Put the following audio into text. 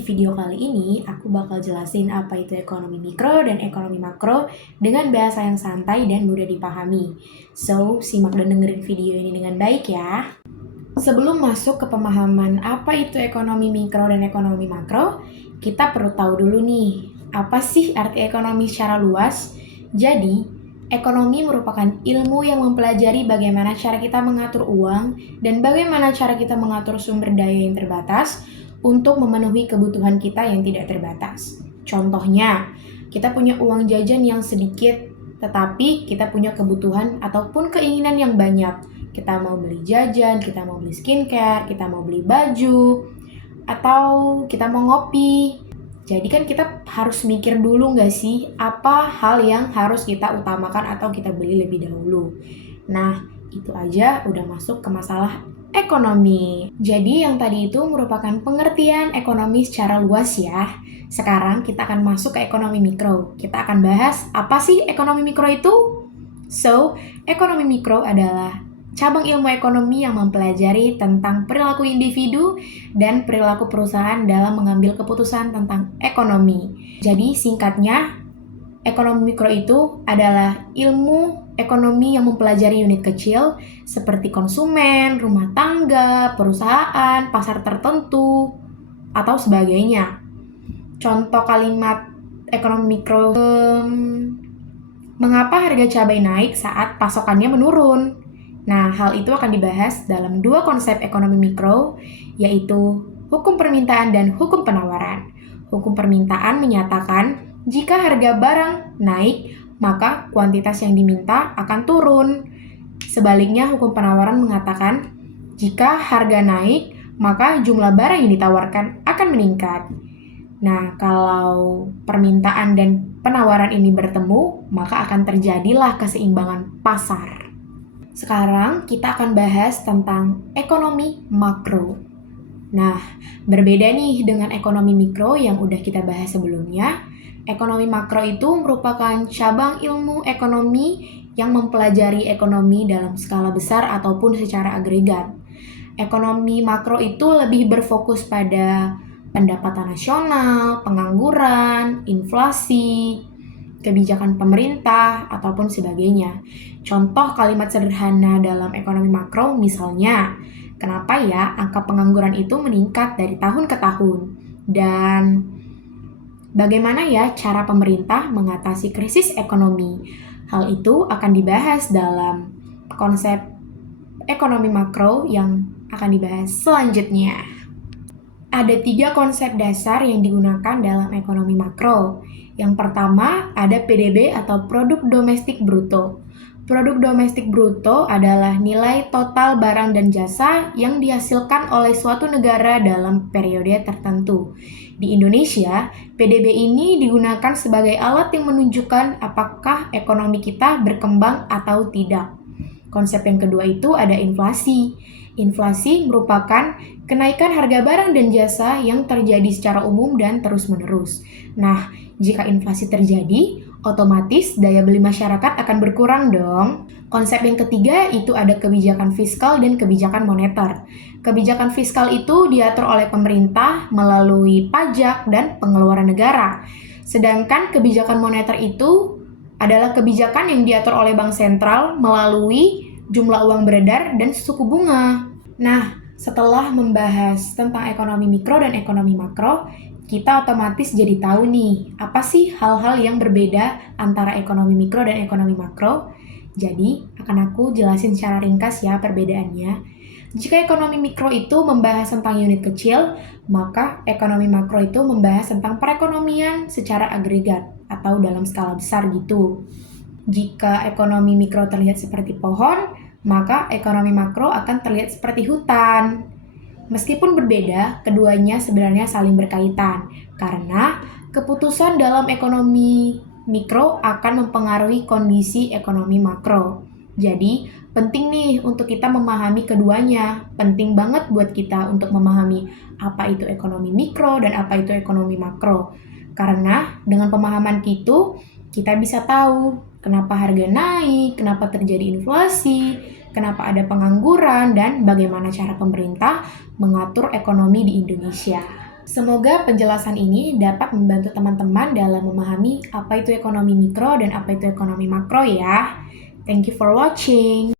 di video kali ini aku bakal jelasin apa itu ekonomi mikro dan ekonomi makro dengan bahasa yang santai dan mudah dipahami. So, simak dan dengerin video ini dengan baik ya. Sebelum masuk ke pemahaman apa itu ekonomi mikro dan ekonomi makro, kita perlu tahu dulu nih, apa sih arti ekonomi secara luas? Jadi, ekonomi merupakan ilmu yang mempelajari bagaimana cara kita mengatur uang dan bagaimana cara kita mengatur sumber daya yang terbatas untuk memenuhi kebutuhan kita yang tidak terbatas. Contohnya, kita punya uang jajan yang sedikit, tetapi kita punya kebutuhan ataupun keinginan yang banyak. Kita mau beli jajan, kita mau beli skincare, kita mau beli baju, atau kita mau ngopi. Jadi kan kita harus mikir dulu nggak sih apa hal yang harus kita utamakan atau kita beli lebih dahulu. Nah, itu aja udah masuk ke masalah ekonomi. Jadi yang tadi itu merupakan pengertian ekonomi secara luas ya. Sekarang kita akan masuk ke ekonomi mikro. Kita akan bahas apa sih ekonomi mikro itu? So, ekonomi mikro adalah cabang ilmu ekonomi yang mempelajari tentang perilaku individu dan perilaku perusahaan dalam mengambil keputusan tentang ekonomi. Jadi singkatnya, ekonomi mikro itu adalah ilmu ekonomi yang mempelajari unit kecil seperti konsumen, rumah tangga, perusahaan, pasar tertentu, atau sebagainya. Contoh kalimat ekonomi mikro, mengapa harga cabai naik saat pasokannya menurun? Nah, hal itu akan dibahas dalam dua konsep ekonomi mikro, yaitu hukum permintaan dan hukum penawaran. Hukum permintaan menyatakan jika harga barang naik, maka kuantitas yang diminta akan turun. Sebaliknya, hukum penawaran mengatakan jika harga naik, maka jumlah barang yang ditawarkan akan meningkat. Nah, kalau permintaan dan penawaran ini bertemu, maka akan terjadilah keseimbangan pasar. Sekarang kita akan bahas tentang ekonomi makro. Nah, berbeda nih dengan ekonomi mikro yang udah kita bahas sebelumnya. Ekonomi makro itu merupakan cabang ilmu ekonomi yang mempelajari ekonomi dalam skala besar ataupun secara agregat. Ekonomi makro itu lebih berfokus pada pendapatan nasional, pengangguran, inflasi, kebijakan pemerintah, ataupun sebagainya. Contoh kalimat sederhana dalam ekonomi makro misalnya, kenapa ya angka pengangguran itu meningkat dari tahun ke tahun? Dan bagaimana ya cara pemerintah mengatasi krisis ekonomi? Hal itu akan dibahas dalam konsep ekonomi makro yang akan dibahas selanjutnya. Ada 3 konsep dasar yang digunakan dalam ekonomi makro. Yang pertama, ada PDB atau Produk Domestik Bruto. Produk Domestik Bruto adalah nilai total barang dan jasa yang dihasilkan oleh suatu negara dalam periode tertentu. Di Indonesia, PDB ini digunakan sebagai alat yang menunjukkan apakah ekonomi kita berkembang atau tidak. Konsep yang kedua itu ada inflasi. Inflasi merupakan kenaikan harga barang dan jasa yang terjadi secara umum dan terus-menerus. Nah, jika inflasi terjadi, otomatis daya beli masyarakat akan berkurang dong. Konsep yang ketiga itu ada kebijakan fiskal dan kebijakan moneter. Kebijakan fiskal itu diatur oleh pemerintah melalui pajak dan pengeluaran negara. Sedangkan kebijakan moneter itu adalah kebijakan yang diatur oleh bank sentral melalui jumlah uang beredar dan suku bunga. Nah, setelah membahas tentang ekonomi mikro dan ekonomi makro, kita otomatis jadi tahu nih, apa sih hal-hal yang berbeda antara ekonomi mikro dan ekonomi makro? Jadi, akan aku jelasin secara ringkas ya perbedaannya. Jika ekonomi mikro itu membahas tentang unit kecil, maka ekonomi makro itu membahas tentang perekonomian secara agregat atau dalam skala besar gitu. Jika ekonomi mikro terlihat seperti pohon, maka ekonomi makro akan terlihat seperti hutan. Meskipun berbeda, keduanya sebenarnya saling berkaitan, karena keputusan dalam ekonomi mikro akan mempengaruhi kondisi ekonomi makro. Jadi, penting nih untuk kita memahami keduanya. Penting banget buat kita untuk memahami apa itu ekonomi mikro dan apa itu ekonomi makro. Karena dengan pemahaman kita bisa tahu kenapa harga naik, kenapa terjadi inflasi, kenapa ada pengangguran, dan bagaimana cara pemerintah mengatur ekonomi di Indonesia. Semoga penjelasan ini dapat membantu teman-teman dalam memahami apa itu ekonomi mikro dan apa itu ekonomi makro ya. Thank you for watching.